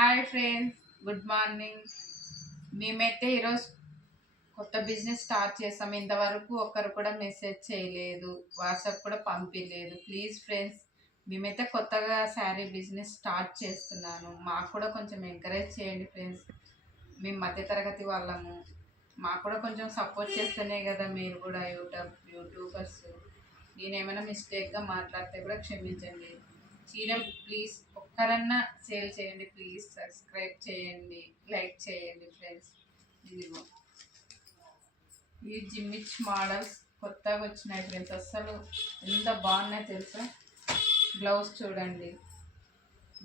Hi friends good morning మేమైతే ఈరోజు కొత్త బిజినెస్ స్టార్ట్ చేస్తాం ఇంతవరకు ఒక్కరు కూడా మెసేజ్ చేయలేదు. వాట్సాప్ కూడా పంపించలేదు ప్లీజ్ ఫ్రెండ్స్ మేమైతే కొత్తగా శారీ బిజినెస్ స్టార్ట్ చేస్తున్నాను. మాకు కూడా కొంచెం ఎంకరేజ్ చేయండి ఫ్రెండ్స్ మేము మధ్యతరగతి వాళ్ళము. మాకు కూడా కొంచెం సపోర్ట్ చేస్తేనే కదా మీరు కూడా యూట్యూబ్ యూట్యూబర్స్. నేనేమైనా మిస్టేక్గా మాట్లాడితే కూడా క్షమించండి. చీరం ప్లీజ్ ఒక్కరన్నా సేవ్ చేయండి ప్లీజ్ సబ్స్క్రైబ్ చేయండి లైక్ చేయండి ఫ్రెండ్స్. ఇదిగో. ఈ జిమ్మిచ్ మోడల్స్ కొత్తగా వచ్చినాయి ఫ్రెండ్స్. అస్సలు ఎంత బాగున్నాయి తెలుసా? బ్లౌజ్ చూడండి.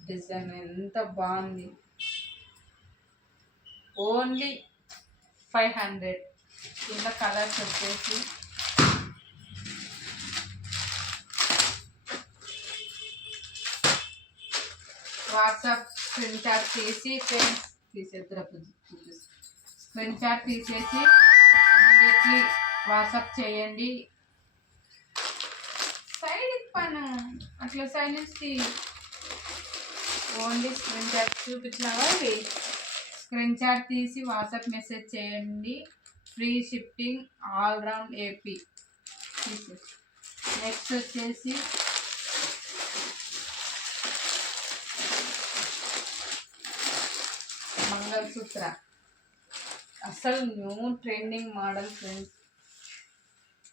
డిజైన్ ఎంత బాగుంది. Only five hundred. కింద కలర్స్ వచ్చేసి వాట్సాప్ స్క్రీన్ షాట్ తీసి ఫ్రెండ్స్ తీసేద్దరు స్క్రీన్ షాట్ తీసేసి ఇమీడియట్లీ వాట్సాప్ చేయండి. సైడ్ ఇప్పాను అట్లా సైడ్ నుంచి ఓన్లీ స్క్రీన్ షాట్ చూపించినావా ఇవి స్క్రీన్ షాట్ తీసి వాట్సాప్ మెసేజ్ చేయండి. Free shifting all round AP. Next వచ్చేసి సూత్ర అసలు న్యూ ట్రెండింగ్ మోడల్ ఫ్రెండ్స్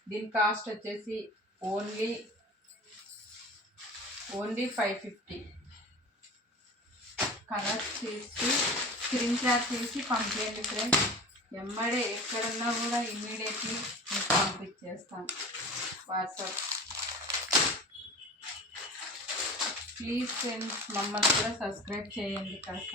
దీని కాస్ట్ వచ్చేసి only only five fifty colour చేసి స్క్రీన్ షాట్ చేసి పంపించండి ఫ్రెండ్స్ ఎమ్మడే ఎక్కడన్నా కూడా ఇమ్మీడియట్లీ మీకు పంపించేస్తాను. వాట్సాప్ ప్లీజ్ ఫ్రెండ్స్ మమ్మల్ని కూడా సబ్స్క్రైబ్ చేయండి కాస్త.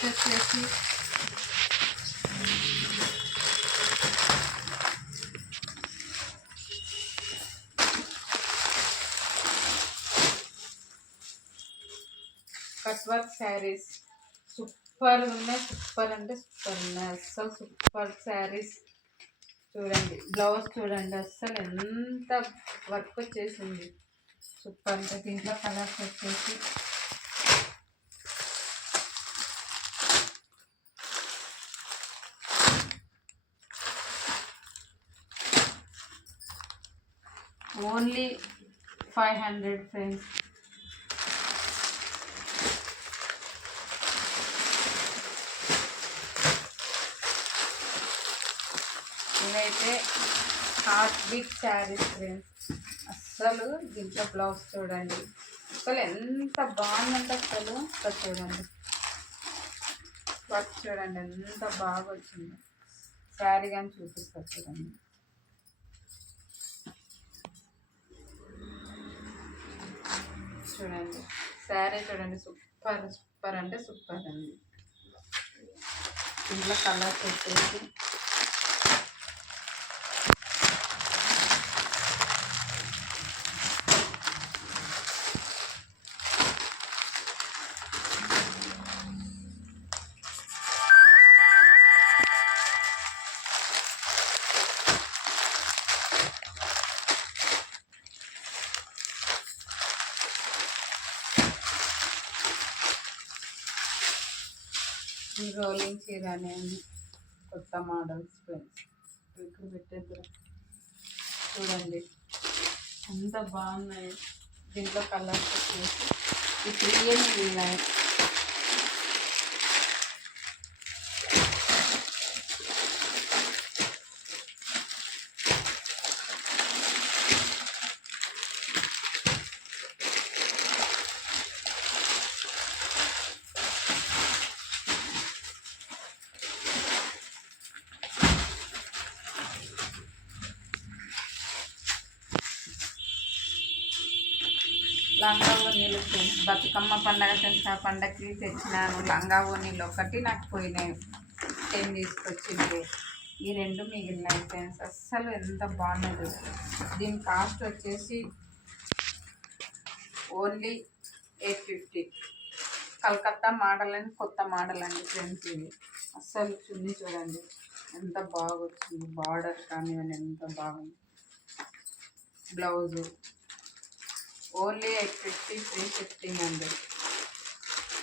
నెక్స్ట్ వచ్చేసి కట్ వర్క్ శారీస్ సూపర్ ఉన్నాయి సూపర్ అంటే సూపర్ ఉన్నాయి అస్సలు సూపర్ శారీస్ చూడండి బ్లౌజ్ చూడండి అస్సలు ఎంత వర్క్ వచ్చేసింది. సూపర్ అంటే దీంట్లో కలర్స్ వచ్చేసి ఓన్లీ ఫైవ్ హండ్రెడ్ ఫ్రెండ్స్. ఇవైతే హార్ట్ బిగ్ శారీస్ ఫ్రెండ్స్. అస్సలు దీంట్లో బ్లౌజ్ చూడండి. అసలు ఎంత బాగుందంటే అసలు ఇక్కడ చూడండి. వర్క్ చూడండి ఎంత బాగా వచ్చింది. శారీ కానీ చూపిస్తారు చూడండి. చూడండి. శారీ చూడండి సూపర్ సూపర్ అంటే సూపర్ అండి. ఇంట్లో కలర్స్ వచ్చేసి ఈ రోలింగ్ చీర అనేది కొత్త మోడల్స్ ఫ్రెండ్స్ ఇక్కడ పెట్టేద్దరు. చూడండి. అంత బాగున్నాయి. దీంట్లో కలర్స్ వచ్చేసి ఈ త్రీ ఉన్నాయి లంగా ఓనీలు బతుకమ్మ పండగ తెలిసిన పండగకి తెచ్చినాను. లంగా ఓనీలు ఒకటి నాకు పోయినాయి. టెన్ తీసుకొచ్చింది ఈ రెండు మిగిలినాయి ఫ్రెండ్స్. అస్సలు ఎంత బాగున్నది. దీని కాస్ట్ వచ్చేసి only eight fifty. Calcutta model అని కొత్త మోడల్ అండి ఫ్రెండ్స్ ఇది. అస్సలు చున్నీ చూడండి. ఎంత బాగా వచ్చింది బార్డర్ కానీ ఎంత బాగుంది. Blouse. Only eight fifty free shifting అండి.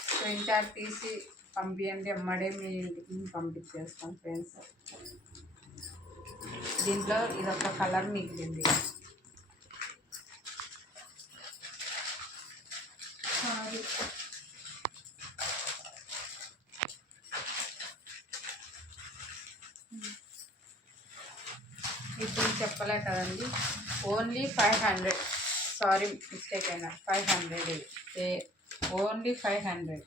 స్క్రీన్ షాట్ తీసి పంపించండి అమ్మడే మీ ఇంటికి పంపించేస్తాం ఫ్రెండ్స్. దీంట్లో ఇదొక కలర్ మిగిలింది. సారీ. ఇప్పుడు చెప్పలే కదండి. Only five hundred. Sorry mistake అయినా ఫైవ్ హండ్రెడ్ ఏ only five hundred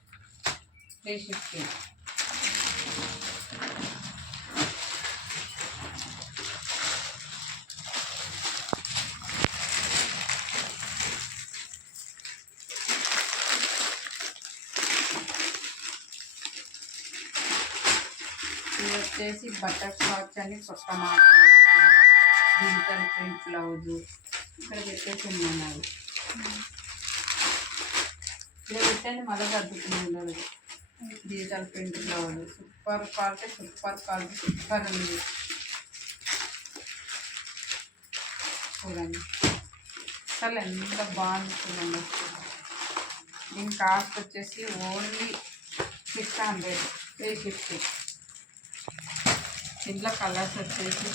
three fifteen ఇది వచ్చేసి బటర్ స్కాచ్ అని కొత్త మోడల్ డిజిటల్ ప్రింట్ బ్లౌజు ఇక్కడ పెట్టేసి అది. ఇక్కడ పెట్టండి మళ్ళీ సర్దుకున్నాను digital print blouse super quality super quality super ఉంది. చూడండి. అసలు ఎంత బాగుంది చూడండి దీని కాస్ట్ వచ్చేసి only six hundred three fifty దీంట్లో కలర్స్ వచ్చేసి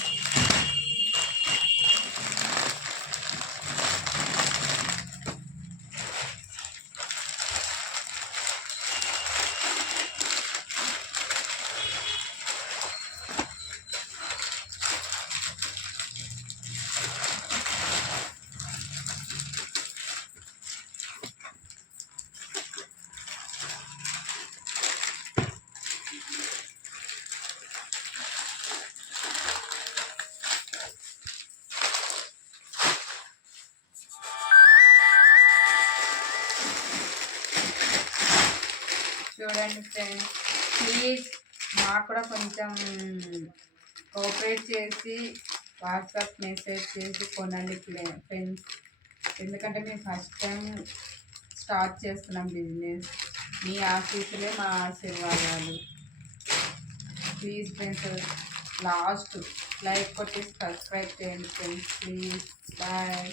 చూడండి ఫ్రెండ్స్ ప్లీజ్ మాకు కూడా కొంచెం కోఆపరేట్ చేసి వాట్సాప్ మెసేజ్ చేసి కొనండి ఫ్రెండ్స్ ఎందుకంటే మేము ఫస్ట్ టైం స్టార్ట్ చేస్తున్నాం బిజినెస్ మీ ఆఫీసులే మా ఆశీర్వాదాలు. ప్లీజ్ ఫ్రెండ్స్ లాస్ట్ లైక్ కొట్టి సబ్స్క్రైబ్ చేయండి ఫ్రెండ్స్ ప్లీజ్ బాయ్